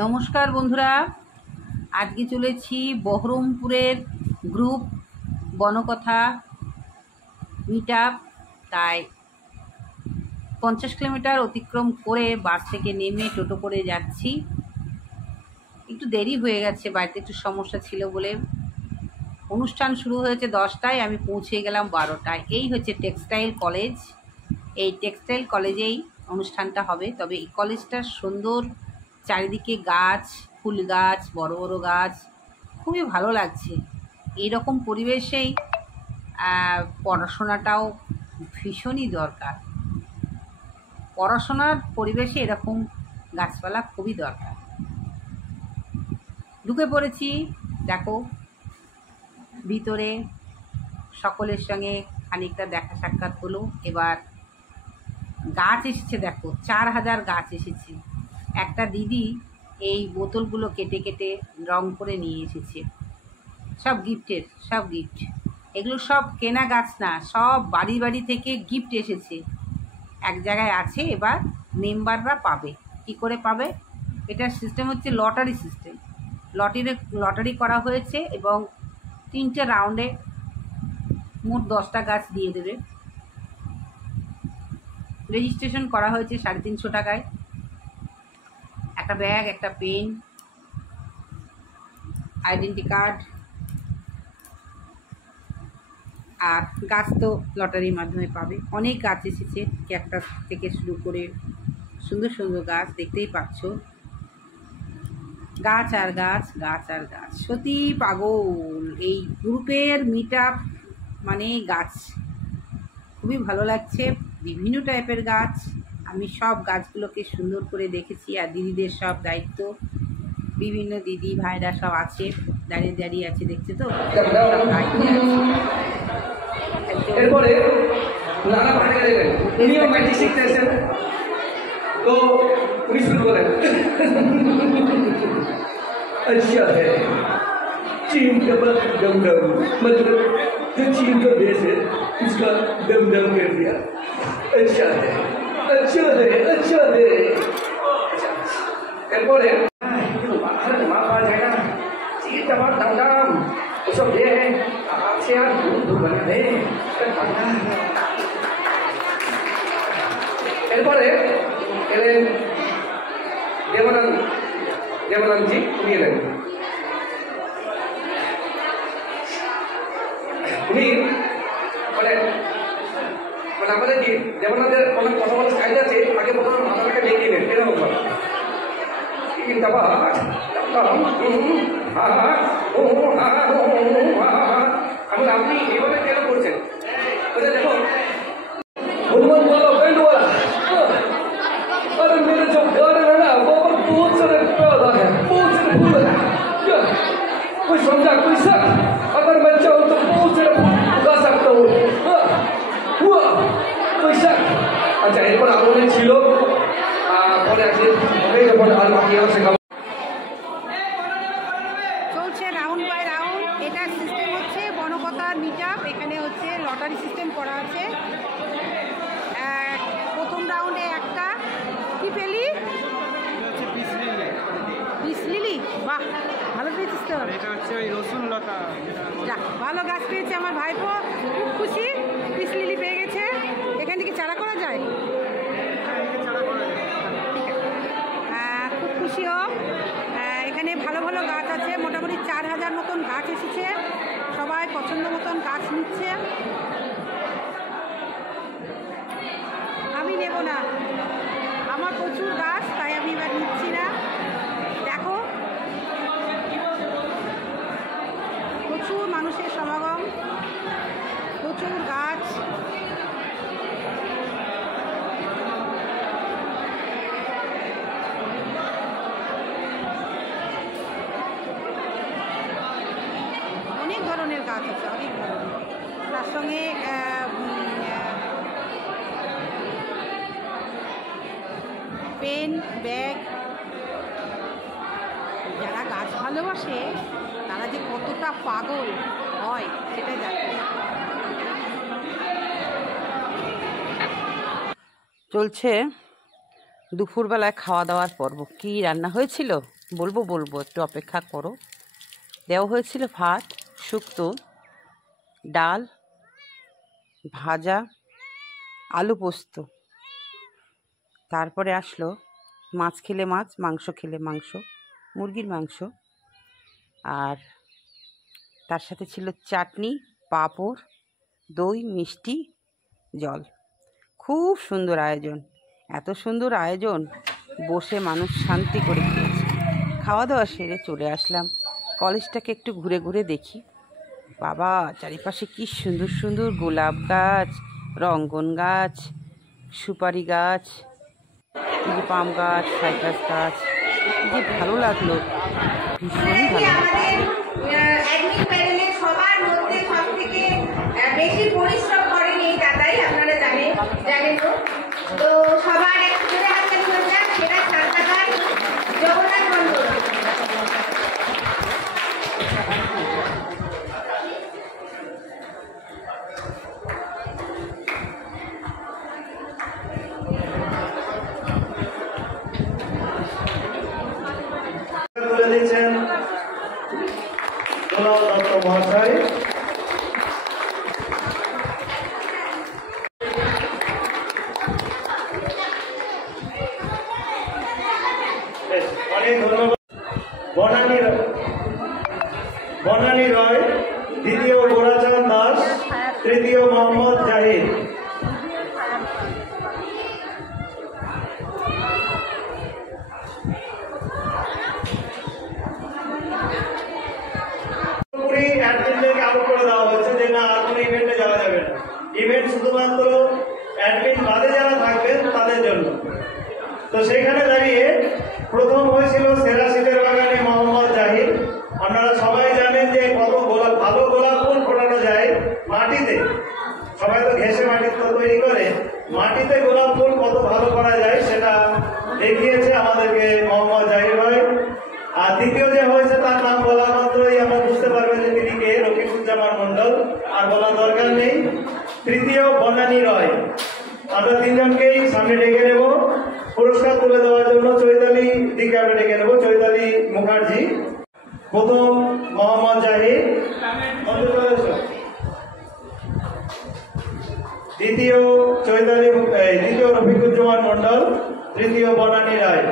নমস্কার বন্ধুরা, আজকে চলেছি বহরমপুরের গ্রুপ বনকথা মিট আপ। তাই 50 কিলোমিটার অতিক্রম করে বাস থেকে নেমে টোটো করে যাচ্ছি। একটু দেরি হয়ে গেছে, বাড়িতে একটু সমস্যা ছিল বলে। অনুষ্ঠান শুরু হয়েছে 10টায়, আমি পৌঁছে গেলাম 12টায়। এই হচ্ছে টেক্সটাইল কলেজ। এই টেক্সটাইল কলেজেই অনুষ্ঠানটা হবে। তবে এই কলেজটা সুন্দর, চারিদিকে গাছ, ফুল গাছ, বড় বড় গাছ, খুবই ভালো লাগছে। এইরকম পরিবেশেই পড়াশোনাটাও ভীষণই দরকার। পড়াশোনার পরিবেশে এরকম গাছপালা খুবই দরকার। ঢুকে পড়েছি, দেখো ভিতরে সকলের সঙ্গে খানিকটা দেখা সাক্ষাৎ হলো। এবার গাছ এসেছে, দেখো 4000 গাছ এসেছে। একটা দিদি এই বোতলগুলো কেটে কেটে রং করে নিয়ে এসেছে। সব গিফটের, সব গিফট। এগুলো সব কেনা গাছ না, সব বাড়ি বাড়ি থেকে গিফট এসেছে। এক জায়গায় আছে, এবার মেম্বাররা পাবে। কি করে পাবে? এটার সিস্টেম হচ্ছে লটারি সিস্টেম। লটারি করা হয়েছে এবং 3টে রাউন্ডে মোট 10টা গাছ দিয়ে দেবে। রেজিস্ট্রেশন করা হয়েছে 350 টাকায়। একটা ব্যাগ, একটা পেন, আইডেন্টি কার্ড, আর গাছ তো লটারির মাধ্যমে পাবে। অনেক গাছ এসেছে, ক্যাকটাস থেকে শুরু করে সুন্দর সুন্দর গাছ দেখতেই পাচ্ছ। গাছ আর গাছ, গাছ আর গাছ, সত্যি পাগল। এই গ্রুপের মিট আপ মানে গাছ, খুবই ভালো লাগছে। বিভিন্ন টাইপের গাছ, আমি সব গাছগুলোকে সুন্দর করে দেখেছি। আর দিদিদের সব দায়িত্ব, বিভিন্ন দিদি ভাইরা সব আছে, দাঁড়িয়ে দাঁড়িয়ে আছে, দেখছে তো সব দায়িত্বে আছে। এরপরে নানা ভাগে দেবেন, উনিও ম্যাজিক শিখতে এসেছেন, তো উনি শুরু করেন। अच्छा है चीन का दम दम, मतलब जो चीन का देश है उसका दम दम कर दिया। अच्छा है, अच्छा है, अच्छा है। एरपरे बाहर मापा जाएगा चीन का दम दम वो सब ये है आपसे यार दूर बना दे। एरपरे एलेन देवानंद जी उन्हीं एलेन উনি মানে মানে আমাদের কি দেবানন্দের অনেক কথা বলার স্টাইল আছে। আগে প্রথমে মাথাটাকে ডেকে নেন, এরকম করে কিন্তু এখন আপনি এইভাবে কেন করছেন? দেখো हनुमान वाला बैंड वाला, अरे मेरे जो गार्डन है ना वो पर बहुत सारे पौधा है, बहुत सारे फूल है। कोई समझा कोई शक? अगर मैं चाहूँ तो बहुत सारे फूल उगा सकता हूँ। हुआ कोई शक? अच्छा एरपर आगे छिलो পরে আছে যখন আর বাকি আছে চলছে রাউন্ড বাই রাউন্ড। এটার সিস্টেম হচ্ছে বনকথার মিট আপ। এখানে হচ্ছে লটারি সিস্টেম করা আছে। প্রথম রাউন্ডে একটা কি পেলি? পিস লিলি, বাহ ভালো পেয়েছিস তো। এটা হচ্ছে ওই রসুন লতা। যাক, ভালো গাছ পেয়েছে আমার ভাইপো, খুব খুশি। পিস লিলি পেয়ে গেছে। এখান থেকে চারা করা যায়? খুব খুশি হোক। এখানে ভালো ভালো গাছ আছে, মোটামুটি 4000 মতন গাছ এসেছে। সবাই পছন্দ মতন গাছ নিচ্ছে। আমি নেব না, আমার প্রচুর গাছ, তাই আমি এবার নিচ্ছি না। দেখো প্রচুর মানুষের সমাগম, প্রচুর গাছ। অনেক ধরনের গাছ আছে, অনেক ধরনের। তার সঙ্গে পেন, ব্যাগ। যারা গাছ ভালোবাসে তারা যে কতটা পাগল হয় সেটাই দেখো। চলছে দুপুরবেলায় খাওয়া দাওয়ার পর্ব। কি রান্না হয়েছিল বলবো বলবো, একটু অপেক্ষা করো। দেওয়া হয়েছিল ভাত, শুক্তো, ডাল, ভাজা, আলু পোস্ত। তারপরে আসলো মাছ খেলে মাছ, মাংস খেলে মাংস, মুরগির মাংস, আর তার সাথে ছিল চাটনি, পাঁপড়, দই, মিষ্টি, জল। খুব সুন্দর আয়োজন। এত সুন্দর আয়োজন, বসে মানুষ শান্তি করে খেয়েছে। খাওয়া দাওয়া সেরে চলে আসলাম কলেজটাকে একটু ঘুরে ঘুরে দেখি। বাবা, চারিপাশে কি সুন্দর সুন্দর গোলাপ গাছ, রঙ্গন গাছ, সুপারি গাছ, পাম গাছ, সাইপ্রাস গাছ। যে ভালো লাগলো, ভীষণই ভালো লাগলো। সবার মধ্যে সব থেকে বেশি পরিশ্রম করেন এই দাদাই, আপনারা জানেন তো সবার একসাথে হাততালি হয়ে যাক, সেটা সান্তাগার জগন্নাথ মন্ডল। তুলে দিচ্ছেন দুলাল দত্ত মহাশয়। অনেক ধন্যবাদ। বনানী রয়, দ্বিতীয় গোরাচাঁদ দাস, তৃতীয় মোহাম্মদ জাহিদ। আউট করে দেওয়া হয়েছে যে না, আর কোনো ইভেন্টে যাওয়া যাবে না। ইভেন্ট শুধুমাত্র অ্যাডমিন বাদে যারা থাকবেন তাদের জন্য। তো সেখানে দাঁড়িয়ে প্রথম হয়েছিল সেরা শীতের বাগানে মোহাম্মদ জাহিদ। আপনারা সবাই জানেন যে কত ভালো গোলাপ ফুল ফোটানো যায় মাটিতে। সবাই তো ঘেঁষে মাটি তৈরি করে, মাটিতে গোলাপ ফুল কত ভালো করা যায় সেটা দেখিয়েছে আমাদেরকে মোহাম্মদ জাহিদ ভাই। আর দ্বিতীয় যে হয়েছে তার নাম বলা মাত্রই আমরা বুঝতে পারবেন যে তিনি কে, রফিকুজ্জামান মন্ডল, আর বলার দরকার নেই। তৃতীয় বনানী রয়। আমরা তিনজনকেই সামনে ডেকে নেব পুরস্কার তুলে দেওয়ার জন্য। চৈতালি দিকে আমরা ডেকে নেব, চৈতালি মুখার্জি। প্রথম মোহাম্মদ জাহিদ, দ্বিতীয় দ্বিতীয় রফিকুজ্জামান মন্ডল, তৃতীয় বনানী রায়।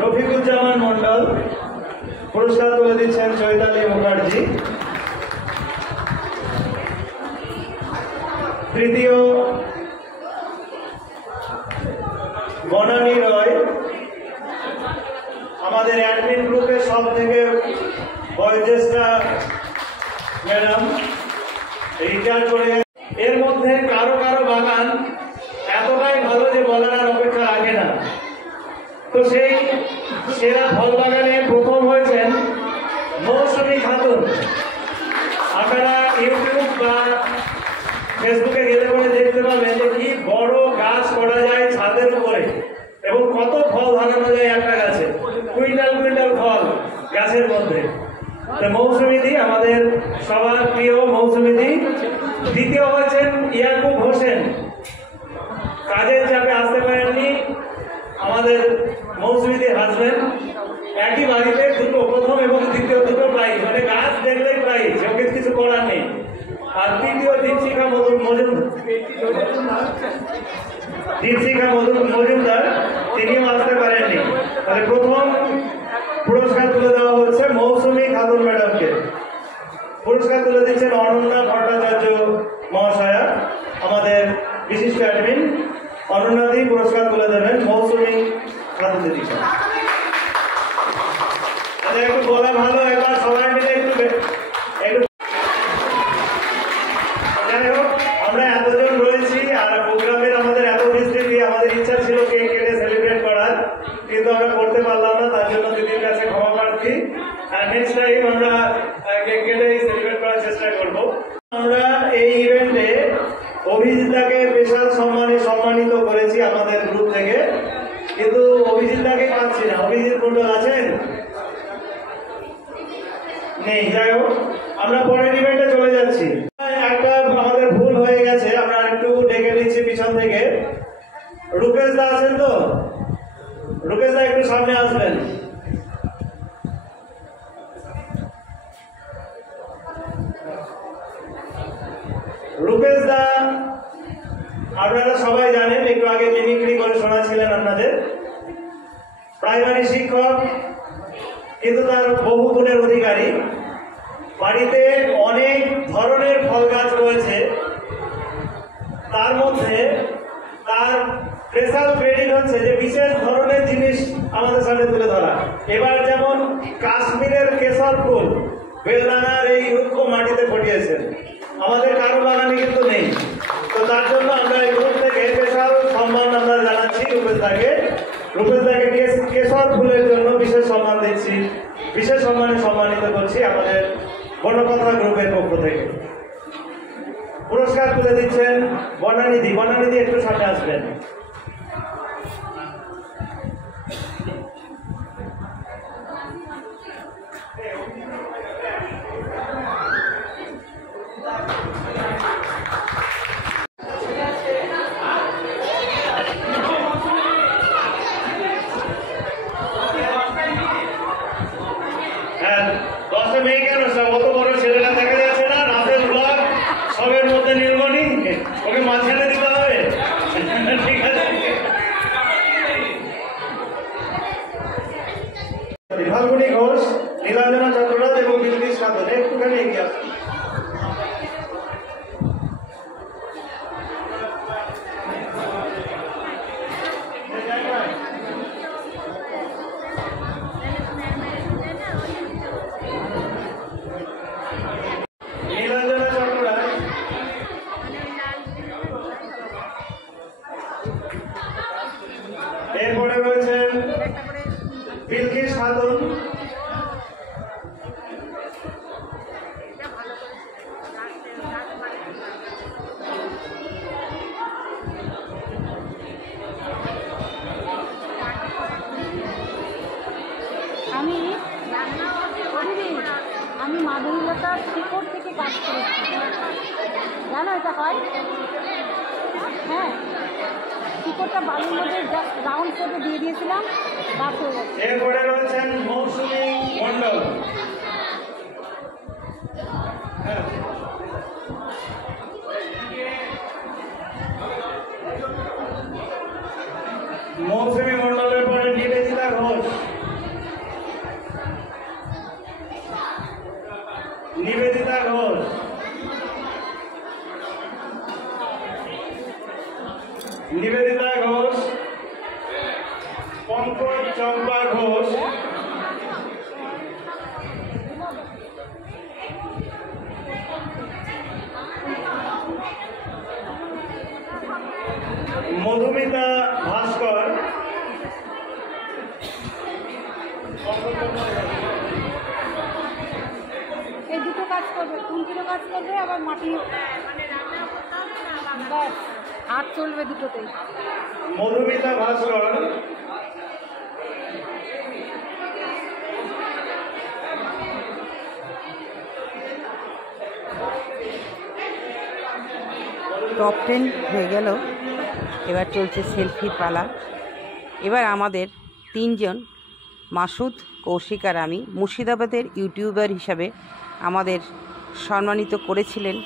রফিকুজ্জামান মন্ডল পুরস্কার তুলে দিচ্ছেন চৈতালি মুখার্জি। তৃতীয় বনানী রয়, আমাদের অ্যাডমিন গ্রুপের সব থেকে বয়োজ্যেষ্ঠ ম্যাডাম, রিটায়ার করে। এর মধ্যে কারো কারো বাগান এতটাই ভালো যে বলার আর অপেক্ষা রাখে না। তো সেই সেরা ফল বাগানে প্রথম হয়েছেন মৌসুমী খাতুন। আপনারা ইউটিউব বা ফেসবুকে গেলে পরে দেখতে পাবেন যে কি বড় গাছ করা যায় ছাদের উপরে, এবং কত ফল ধরানো যায় একটা গাছে, কুইন্টাল কুইন্টাল ফল গাছের মধ্যে। তো মৌসুমীদি আমাদের সবার প্রিয় মৌসুমীদি। দ্বিতীয় হয়েছেন ইয়াকুব হোসেন, কাজের চাপে আসতে পারেননি আমাদের মৌসুমীদির হাজবেন্ড। একই বাড়িতে দুটো, প্রথম এবং দ্বিতীয় দুটো প্রাইজ, মানে গাছ দেখলেই প্রাইজ, ওকে কিছু করার নেই। আর তৃতীয় দীপশিখা মজুমদার, তিনিও আসতে পারেননি। তাহলে প্রথম পুরস্কার তুলে দেওয়া হচ্ছে মৌসুমী খাতুন ম্যাডামকে। পুরস্কার তুলে দিচ্ছেন অনন্যা ভট্টাচার্য মহাশয়া, আমাদের বিশিষ্ট অ্যাডমিন। অনন্যাদি পুরস্কার তুলে দেবেন মৌসুমী খাতুন দিদিকে। একটু বলা ভালো, একবার সবাই মিলে একটু। যাই হোক, আমরা এতজন রয়েছি আর প্রোগ্রামের আমাদের এত বিস্তৃতি, আমাদের ইচ্ছা ছিল কেক কেটে সেলিব্রেট করার, কিন্তু আমরা করতে পারলাম না। তার জন্য দিদির কাছে ক্ষমা প্রার্থী। আর নেক্সট টাইম আমরা কেক কেটে সেলিব্রেট করার চেষ্টা করব। আমরা এই ইভেন্টে অভিজিতাকে স্পেশাল সম্মানিত করেছি আমাদের গ্রুপ থেকে, কিন্তু অভিজিতাকে পাচ্ছি না। নেই। যাই হোক, আমরা পরের ইভেন্টে চলে যাচ্ছি। একটা আমাদের ভুল হয়ে গেছে, আমরা একটু ডেকে নিচ্ছি পিছন থেকে। রূপেশ দা আছেন তো? রূপেশ দা একটু সামনে আসবেন। রূপেশ দা আপনারা সবাই জানেন, একটু আগে মিমিক্রি করে শোনাচ্ছিলেন আপনাদের। প্রাইমারি শিক্ষক, কিন্তু তার বহু গুণের অধিকারী। বাড়িতে অনেক ধরনের ফল গাছ রয়েছে, তার মধ্যে তার স্পেশাল ক্রেডিট হচ্ছে যে বিশেষ ধরনের জিনিস আমাদের সামনে তুলে ধরা। এবার যেমন কাশ্মীরের কেশর ফুল বেলদানার এই রুক্ষ মাটিতে ফটিয়েছেন, আমাদের কারো বাগানে কিন্তু নেই। তো তার জন্য আমরা এই গ্রুপ থেকে স্পেশাল সম্মান আমরা জানাচ্ছি রূপেশ দাকে। রূপেশ দাকে কেশর ফুলের জন্য বিশেষ সম্মান দিচ্ছি, বিশেষ সম্মানে সম্মানিত করছি আমাদের বনকথা গ্রুপের পক্ষ থেকে। পুরস্কার তুলে দিচ্ছেন বর্ণানিধি। বর্ণানিধি একটু সামনে আসবেন। হ্যাঁ, 10 মে কেন সব অত বড় ছেলেরা দেখা যাচ্ছে না? রাতের ব্লগ সবের মধ্যে নির্মণি, ওকে মাঝখানে দিতে হবে। ঠিক আছে, ফাল্গুনী ঘোষ, নীলাঞ্জনা চট্টোপাধ্যায় এবং বিলকিস খাতুন একটুখানি এগিয়ে আসুন। নীলাঞ্জনা চট্টোপাধ্যায়, এরপরে রয়েছেন বিলকিস খাতুন, আমি মাধুরীলতার শিকড় থেকে কাজ করেছি, জানো এটা হয়? হ্যাঁ, শিকড়টা বালির মধ্যে জাস্ট রাউন্ড শেপে দিয়ে দিয়েছিলাম, গাছ হয়ে গেছে। এরপরে রয়েছেন মৌসুমী মণ্ডল। মৌসুমী মণ্ডলের পরে নিবেদিতা ঘোষ। নিবেদিতা ঘোষ, নিবেদিতা ঘোষ, পঙ্কজ চম্পা ঘোষ, মধুমিতা ভাস্কর, এই দুটো কাজ করবে, তুলকিরও কাজ করবে, আবার মাটি ব্যাস হাত চলবে দুটোতেই। মধুমিতা ভাস্কর, টপ 10 হয়ে গেল, এবার চলছে সেলফির পালা। এবার আমাদের তিনজন, মাসুদ, কৌশিক আর আমি, মুর্শিদাবাদের ইউটিউবার হিসাবে আমাদের সম্মানিত করেছিলেন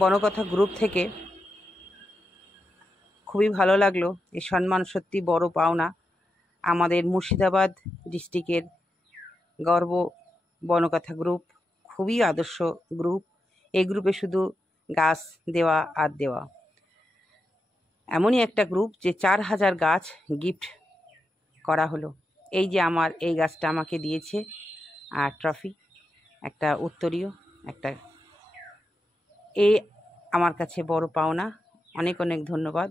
বনকথা গ্রুপ থেকে। খুবই ভালো লাগলো, এই সম্মান সত্যি বড় পাওনা। আমাদের মুর্শিদাবাদ ডিস্ট্রিক্টের গর্ব বনকথা গ্রুপ, খুবই আদর্শ গ্রুপ। এই গ্রুপে শুধু গাছ দেওয়া আর দেওয়া। এমনই একটা গ্রুপ যে 4000 গাছ গিফট করা হলো। এই যে আমার এই গাছটা আমাকে দিয়েছে, আর ট্রফি, একটা উত্তরীয়, একটা, এই আমার কাছে বড় পাওনা। অনেক অনেক ধন্যবাদ।